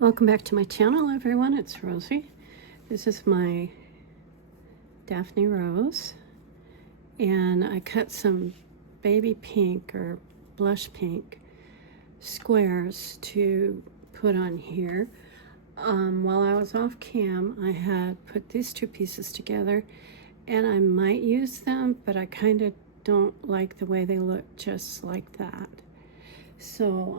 Welcome back to my channel, everyone. It's Rosie. This is my Daphne rose, and I cut some baby pink or blush pink squares to put on here. While I was off cam, I had put these two pieces together, and I might use them, but I kind of don't like the way they look just like that. So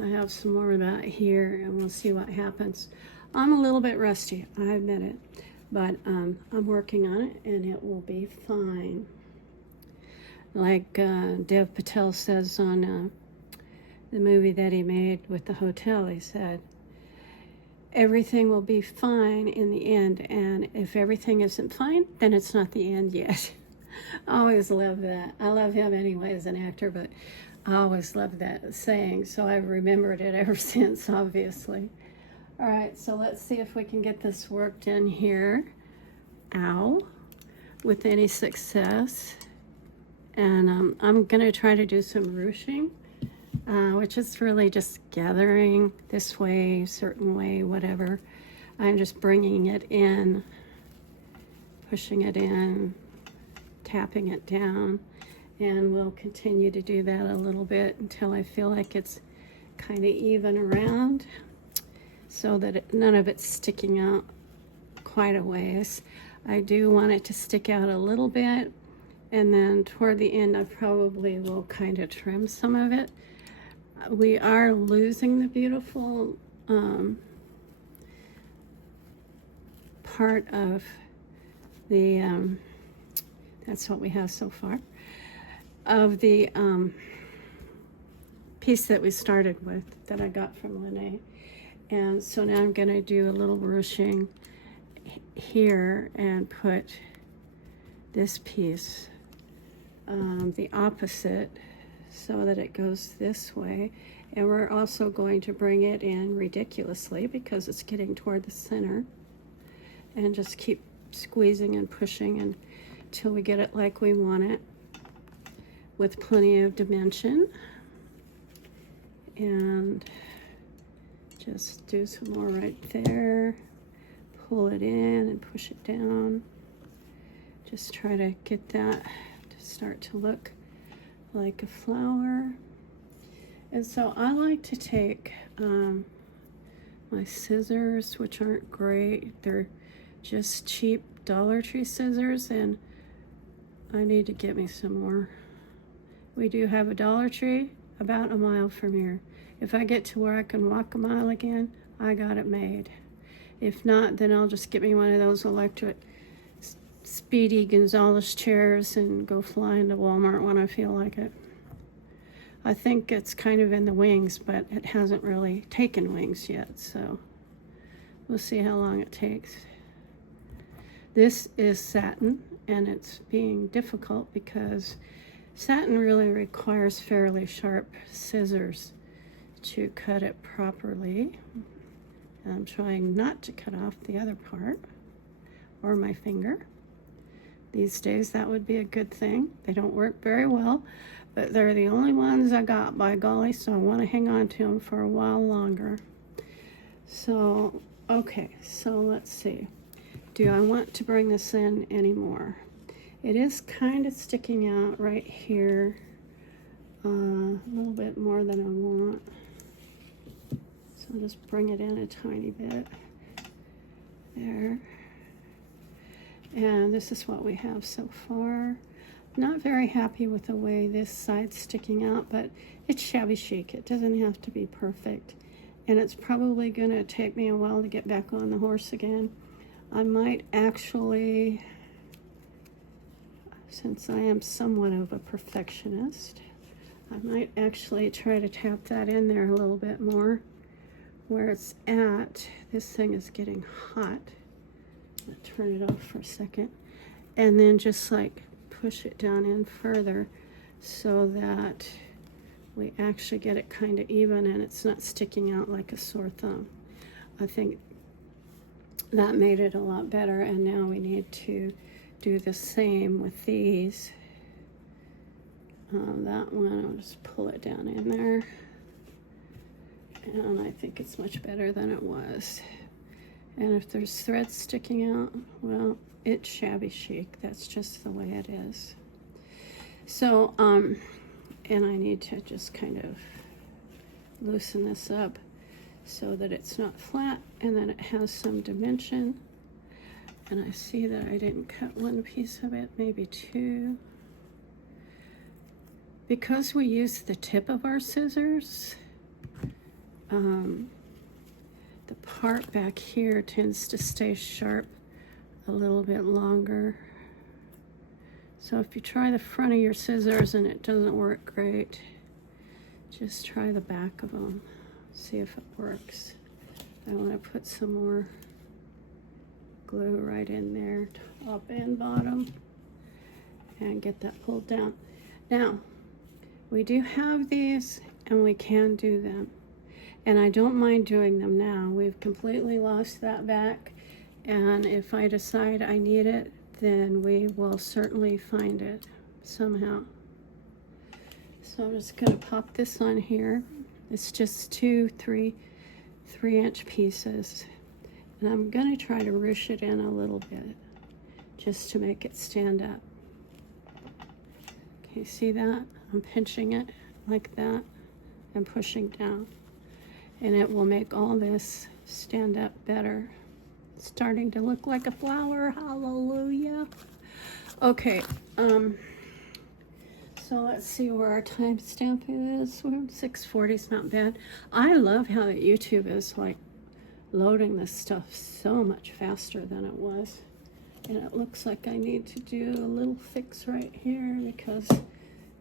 I have some more of that here, and we'll see what happens. I'm a little bit rusty, I admit it, but I'm working on it, and it will be fine. Like Dev Patel says on the movie that he made with the hotel, he said, everything will be fine in the end, and if everything isn't fine, then it's not the end yet. I always love that. I love him anyway as an actor, but I always loved that saying, so I've remembered it ever since, obviously. All right, so let's see if we can get this worked in here. Ow. With any success. And I'm going to try to do some ruching, which is really just gathering this way, certain way, whatever. I'm just bringing it in, pushing it in, tapping it down. And we'll continue to do that a little bit until I feel like it's kind of even around, so that none of it's sticking out quite a ways. I do want it to stick out a little bit, and then toward the end I probably will kind of trim some of it. We are losing the beautiful part of the, that's what we have so far, of the piece that we started with that I got from Lene. And so now I'm going to do a little ruching here and put this piece the opposite so that it goes this way. And we're also going to bring it in ridiculously because it's getting toward the center, and just keep squeezing and pushing until we get it like we want it, with plenty of dimension. And just do some more right there, pull it in and push it down. Just try to get that to start to look like a flower. And so I like to take my scissors, which aren't great, they're just cheap Dollar Tree scissors, and I need to get me some more. We do have a Dollar Tree about a mile from here. If I get to where I can walk a mile again, I got it made. If not, then I'll just get me one of those electric Speedy Gonzalez chairs and go flying to Walmart when I feel like it. I think it's kind of in the wings, but it hasn't really taken wings yet, so we'll see how long it takes. This is satin, and it's being difficult because satin really requires fairly sharp scissors to cut it properly. I'm trying not to cut off the other part or my finger. These days that would be a good thing. They don't work very well, but they're the only ones I got, by golly, so I want to hang on to them for a while longer. So, okay, so let's see. Do I want to bring this in anymore? It is kind of sticking out right here, a little bit more than I want. So I'll just bring it in a tiny bit there. And this is what we have so far. Not very happy with the way this side's sticking out, but it's shabby chic. It doesn't have to be perfect. And it's probably going to take me a while to get back on the horse again. I might actually, since I am somewhat of a perfectionist, I might actually try to tap that in there a little bit more where it's at. This thing is getting hot. I'll turn it off for a second. And then just like push it down in further so that we actually get it kind of even and it's not sticking out like a sore thumb. I think that made it a lot better, and now we need to do the same with these. That one, I'll just pull it down in there. and I think it's much better than it was. And if there's threads sticking out, well, it's shabby chic. That's just the way it is. So, and I need to just kind of loosen this up so that it's not flat and that it has some dimension. And I see that I didn't cut one piece of it, maybe two. Because we use the tip of our scissors, the part back here tends to stay sharp a little bit longer. So if you try the front of your scissors and it doesn't work great, just try the back of them, see if it works. I want to put some more glue right in there, top and bottom, and get that pulled down. Now, we do have these and we can do them. And I don't mind doing them now. We've completely lost that back. And if I decide I need it, then we will certainly find it somehow. So I'm just gonna pop this on here. It's just 2, 3 3-inch pieces. And I'm gonna try to ruche it in a little bit just to make it stand up. Okay, see that? I'm pinching it like that and pushing down. And it will make all this stand up better. It's starting to look like a flower, hallelujah. Okay, so let's see where our timestamp is. 6:40 is not bad. I love how the YouTube is like loading this stuff so much faster than it was. And it looks like I need to do a little fix right here because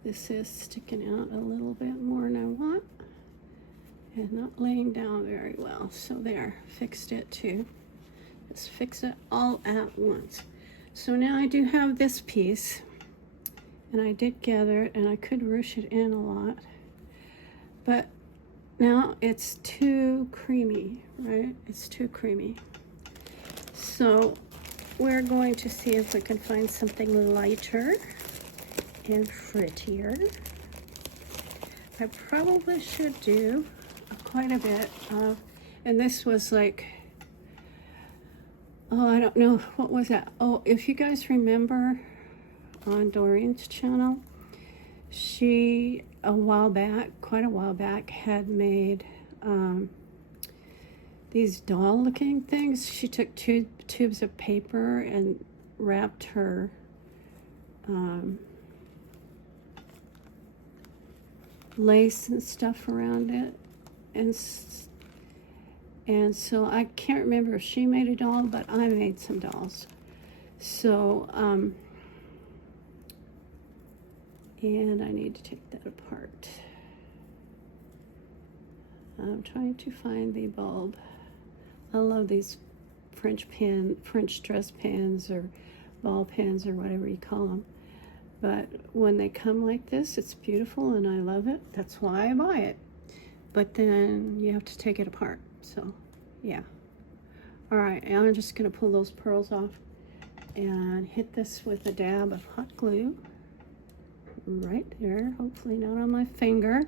this is sticking out a little bit more than I want and not laying down very well. So there, fixed it too. Let's fix it all at once. So now I do have this piece and I did gather it and I could ruche it in a lot, but now it's too creamy, right? It's too creamy. So we're going to see if we can find something lighter and prettier. I probably should do quite a bit of, and this was like, oh, I don't know, what was that? Oh, if you guys remember on Doreen's channel, she, quite a while back, had made these doll looking things. She took 2 tubes of paper and wrapped her lace and stuff around it, and so I can't remember if she made a doll, but I made some dolls. So and I need to take that apart. I'm trying to find the bulb. I love these French dress pins or ball pins or whatever you call them. But when they come like this, it's beautiful and I love it. That's why I buy it. But then you have to take it apart. So, yeah. All right, and I'm just gonna pull those pearls off and hit this with a dab of hot glue. Right there, hopefully not on my finger.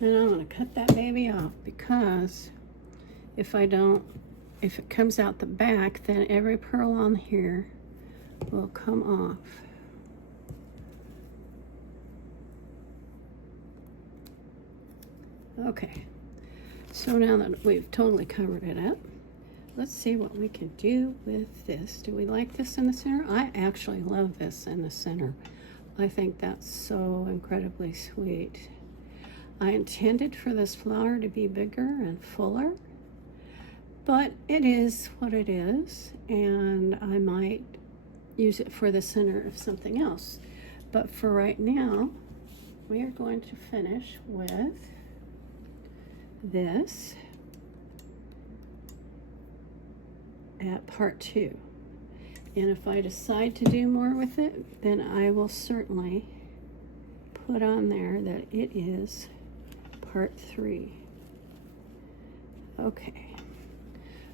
And I'm gonna cut that baby off because if it comes out the back, then every pearl on here will come off. Okay, so now that we've totally covered it up, let's see what we can do with this. Do we like this in the center? I actually love this in the center. I think that's so incredibly sweet. I intended for this flower to be bigger and fuller, but it is what it is, and I might use it for the center of something else. But for right now, we are going to finish with this at part 2. And if I decide to do more with it, then I will certainly put on there that it is part 3. Okay,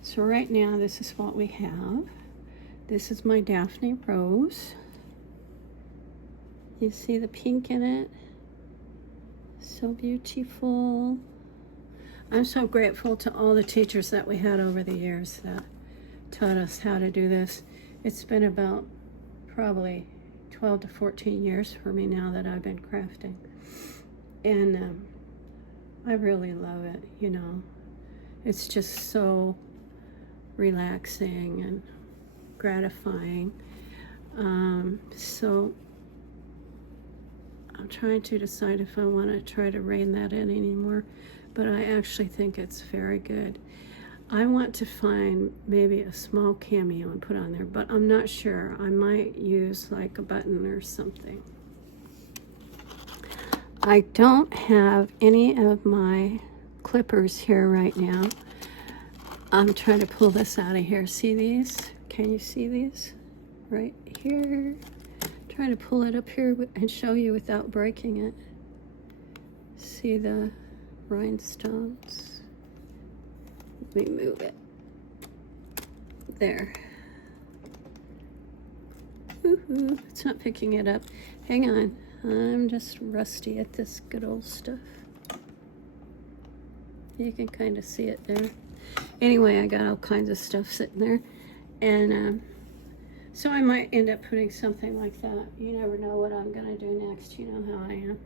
so right now this is what we have. This is my Daphne rose. You see the pink in it? So beautiful. I'm so grateful to all the teachers that we had over the years that taught us how to do this. It's been about probably 12 to 14 years for me now that I've been crafting. And I really love it, you know. It's just so relaxing and gratifying. So I'm trying to decide if I want to try to rein that in anymore, but I actually think it's very good. I want to find maybe a small cameo and put on there, but I'm not sure. I might use like a button or something. I don't have any of my clippers here right now. I'm trying to pull this out of here. See these? Can you see these? Right here. Trying to pull it up here and show you without breaking it. See the rhinestones? Let me move it. There. Woohoo! It's not picking it up. Hang on. I'm just rusty at this good old stuff. You can kind of see it there. Anyway, I got all kinds of stuff sitting there. And so I might end up putting something like that. You never know what I'm going to do next. You know how I am.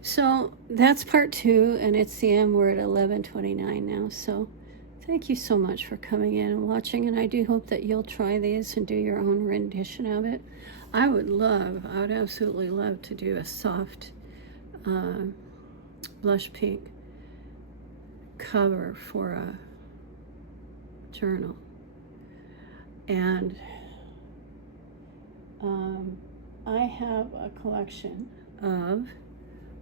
So that's part 2, and it's the end. We're at 11:29 now. So thank you so much for coming in and watching. And I do hope that you'll try these and do your own rendition of it. I would absolutely love to do a soft blush pink cover for a journal. And I have a collection of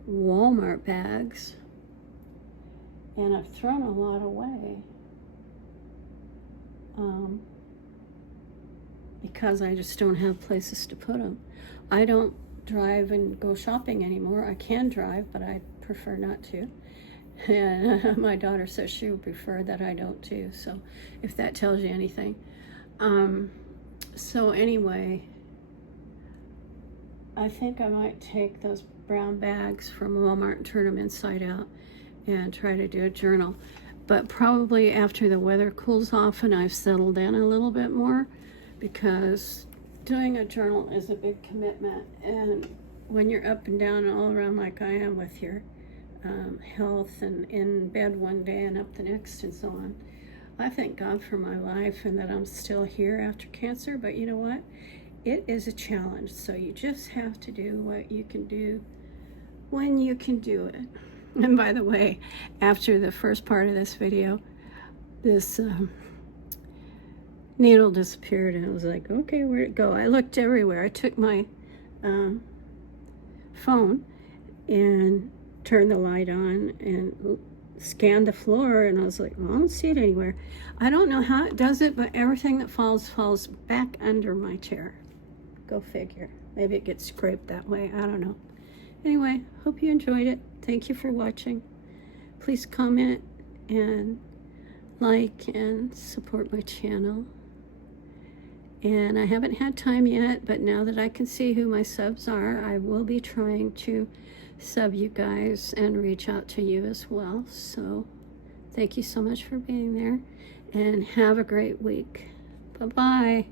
Walmart bags, and I've thrown a lot away because I just don't have places to put them. I don't drive and go shopping anymore. I can drive, but I prefer not to. And my daughter says she would prefer that I don't too, so if that tells you anything. So anyway, I think I might take those brown bags from Walmart and turn them inside out and try to do a journal. But probably after the weather cools off and I've settled in a little bit more, because doing a journal is a big commitment. And when you're up and down and all around like I am with your health and in bed one day and up the next and so on, I thank God for my life and that I'm still here after cancer. But you know what? It is a challenge. So you just have to do what you can do when you can do it. And by the way, after the first part of this video, this needle disappeared, and I was like, okay, where'd it go? I looked everywhere. I took my phone and turned the light on and scanned the floor, and I was like, well, I don't see it anywhere. I don't know how it does it, but everything that falls back under my chair. Go figure. Maybe it gets scraped that way. I don't know. Anyway, hope you enjoyed it. Thank you for watching. Please comment and like and support my channel. And I haven't had time yet, but now that I can see who my subs are, I will be trying to sub you guys and reach out to you as well. So thank you so much for being there, and have a great week. Bye-bye.